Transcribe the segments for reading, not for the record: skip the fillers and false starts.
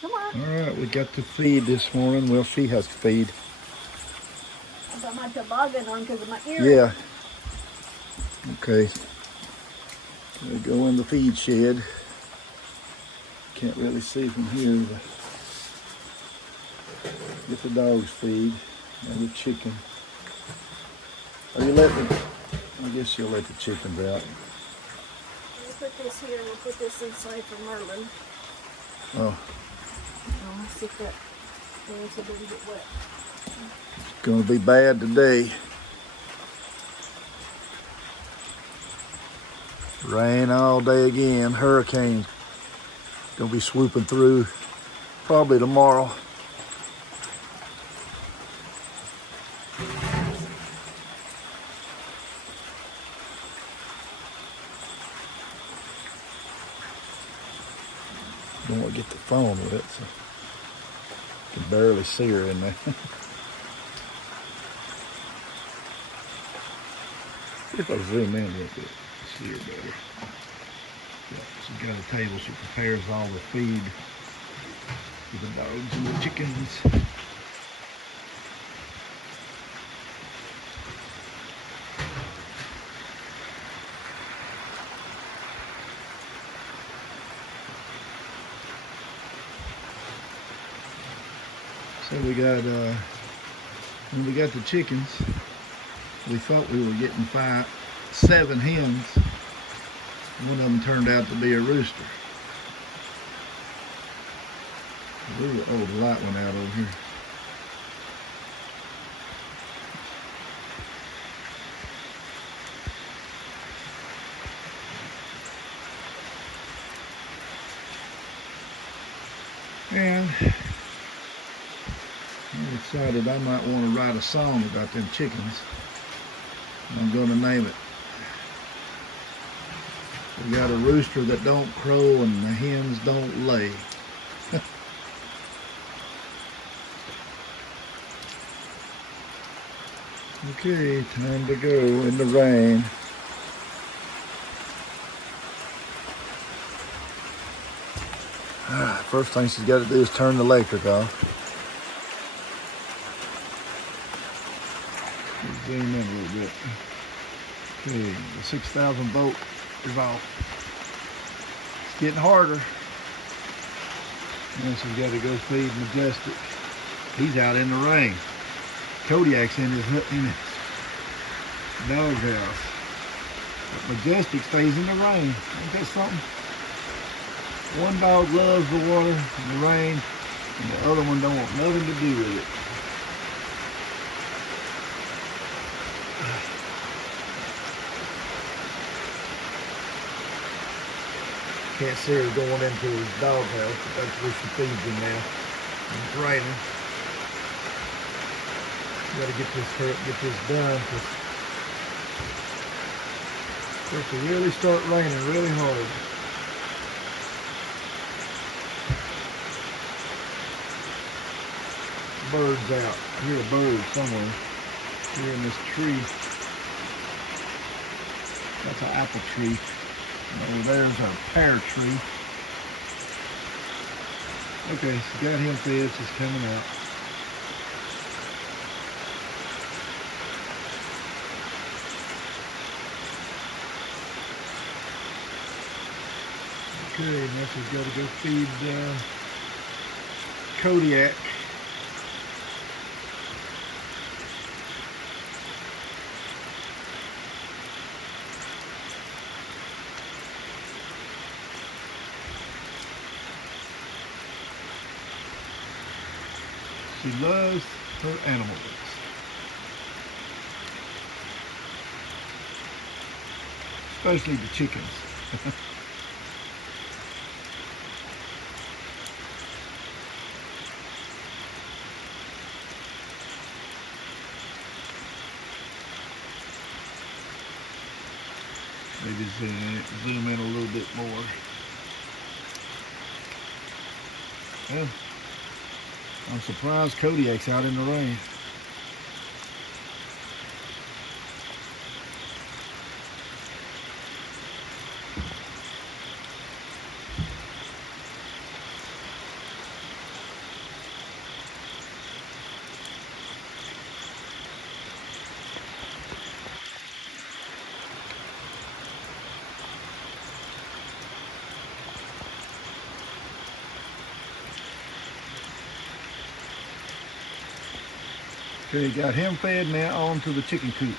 Come on. All right, we got to feed this morning. Well, she has to feed. I got my toboggan on because of my earring. Yeah. Okay. We go in the feed shed. Can't really see from here, but get the dogs feed and the chicken. Are you letting? I guess you'll let the chickens out. We'll put this here. We'll put this inside for Merlin. Oh. I'll see if that so it doesn't get wet. It's gonna be bad today. Rain all day again. Hurricane gonna be swooping through probably tomorrow. Don't want to get the phone wet, so I can barely see her in there. If I zoom in a little bit, see her better. Yeah, she's got a table. She prepares all the feed for the dogs and the chickens. So we got, when we got the chickens, we thought we were getting 7 hens. One of them turned out to be a rooster. Oh, the light went out over here. And I decided I might want to write a song about them chickens. I'm going to name it. We got a rooster that don't crow and the hens don't lay. Okay, time to go in the rain. First thing she's got to do is turn the electric off. Zoom in a little bit. Okay, the 6,000 volt is off. It's getting harder. And she's got to go feed Majestic. He's out in the rain. Kodiak's in his doghouse. But Majestic stays in the rain. Ain't that something? One dog loves the water and the rain, and the other one don't want nothing to do with it. Can't see her going into his doghouse, but that's where she feeds him now. It's raining. Got to get this done, because it's supposed to really start raining really hard. Birds out. I hear a bird somewhere here in this tree. That's an apple tree. And over there's a pear tree. Okay, so got him fed. She's coming out. Okay, now she's got to go feed Kodiak. She loves her animals. Especially the chickens. Maybe zoom in a little bit more. Well, I'm surprised Kodiak's out in the rain. Okay, got him fed, now on to the chicken coop.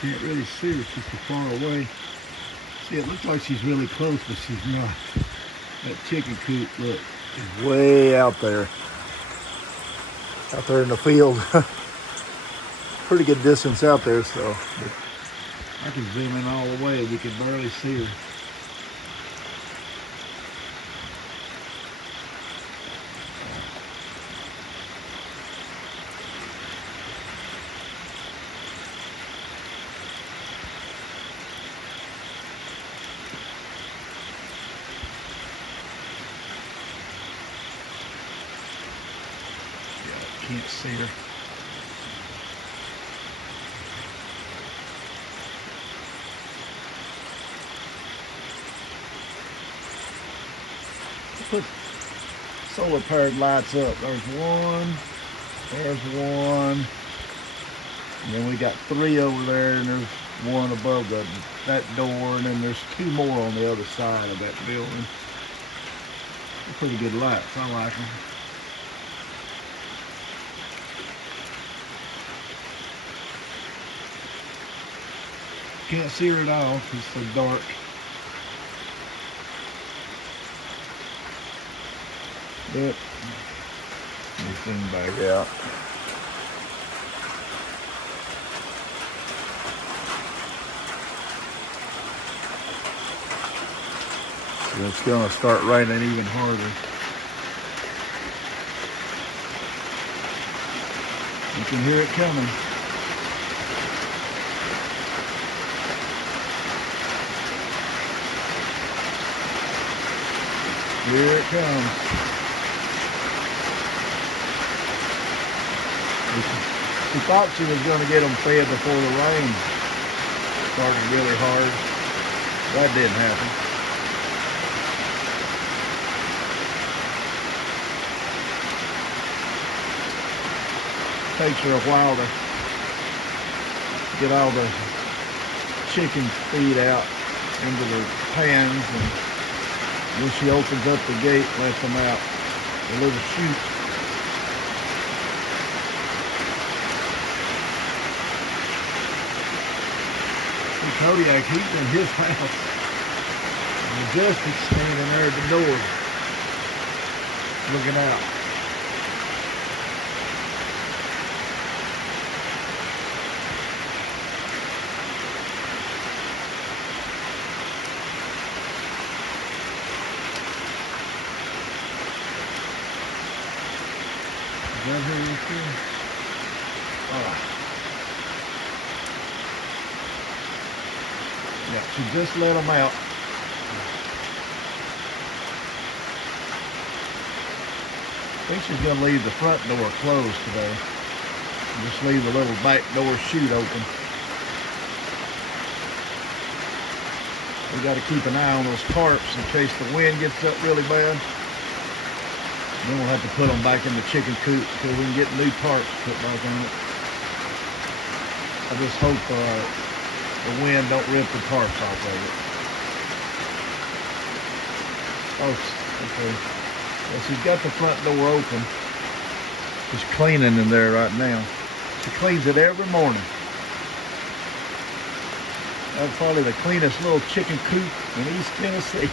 Can't really see her, she's too far away. See, it looks like she's really close, but she's not. That chicken coop, look, is way out there. Out there in the field. Pretty good distance out there, so I can zoom in all the way. We can barely see her. Can't see her. Put solar powered lights up. There's one, there's one, and then we got 3 over there, and there's one above that door, and then there's 2 more on the other side of that building. They're pretty good lights. I like them. Can't see her at all, it's so dark. But everything back out. So it's gonna start raining even harder. You can hear it coming. Here it comes. She thought she was going to get them fed before the rain started really hard. That didn't happen. Takes her a while to get all the chicken feed out into the pans, and when she opens up the gate, lets them out a little chute. See, Kodiak, he's in his house. And Justin's standing there at the door, looking out. Down here you see. Yeah, she just let them out. I think she's going to leave the front door closed today. Just leave the little back door chute open. We got to keep an eye on those tarps in case the wind gets up really bad. Then we'll have to put them back in the chicken coop until we can get new tarps put back on it. I just hope the wind don't rip the tarps off of it. Oh, okay. Well, she's got the front door open. She's cleaning in there right now. She cleans it every morning. That's probably the cleanest little chicken coop in East Tennessee.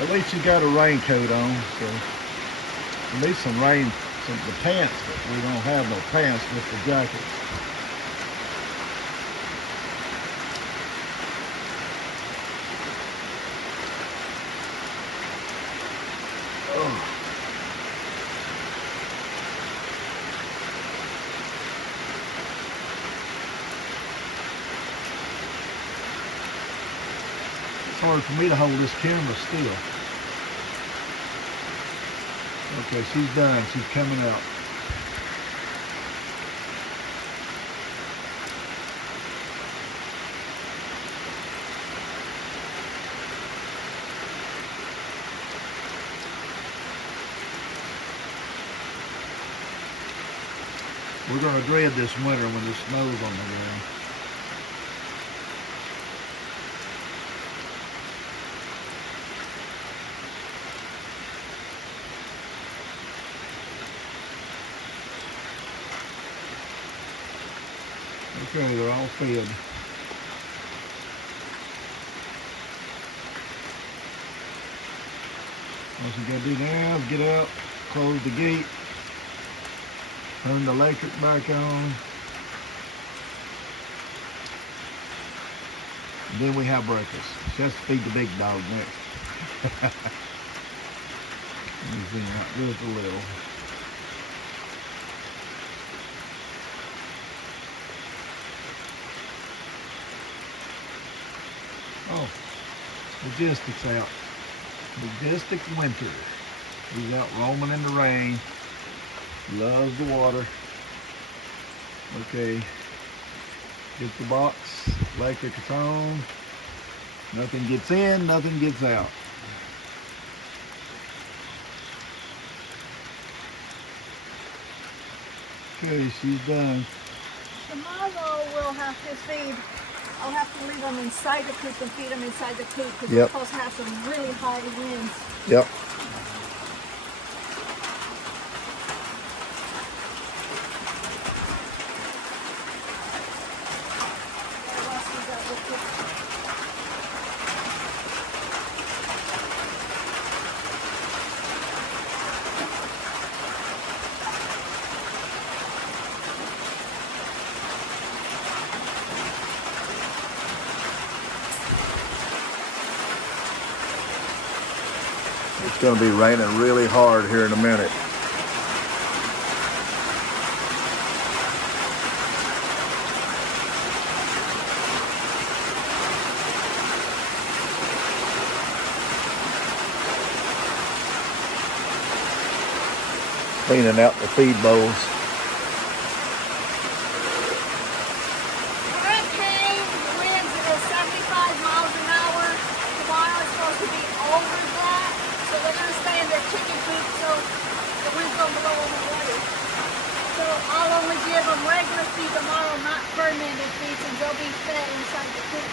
At least you got a raincoat on, so at least some rain, the pants, but we don't have no pants with the jackets. hard for me to hold this camera still. Okay, she's done. She's coming out. We're going to dread this winter when the snow's on the ground. Okay, they're all fed. What you gotta do now is get out, close the gate, turn the electric back on. And then we have breakfast. She has to feed the big dog next. Let me zoom out just a little. Oh, Logistics out. Logistics winter. He's out roaming in the rain. Loves the water. Okay. Get the box. Electric is on. Nothing gets in, nothing gets out. Okay, she's done. Tomorrow we'll have to feed. I'll have to leave them inside the coop and feed them inside the coop because we're supposed to have some really high winds. Yep. It's going to be raining really hard here in a minute. Cleaning out the feed bowls. Hurricane winds at 75 miles an hour. Tomorrow it's supposed to be over that. So they're going to stay in their chicken coop so the wind's going to blow them away. So I'll only give them regular feed tomorrow, not fermented feeds, and they'll be fed inside the coop.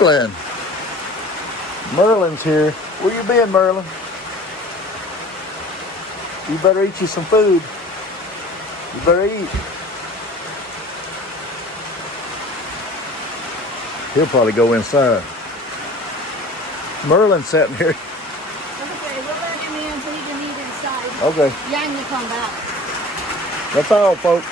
Merlin. Merlin's here. Where you been, Merlin? You better eat you some food. You better eat. He'll probably go inside. Merlin's sitting here. Okay, we'll let him in so he can eat inside. Okay. Yang will come back. That's all, folks.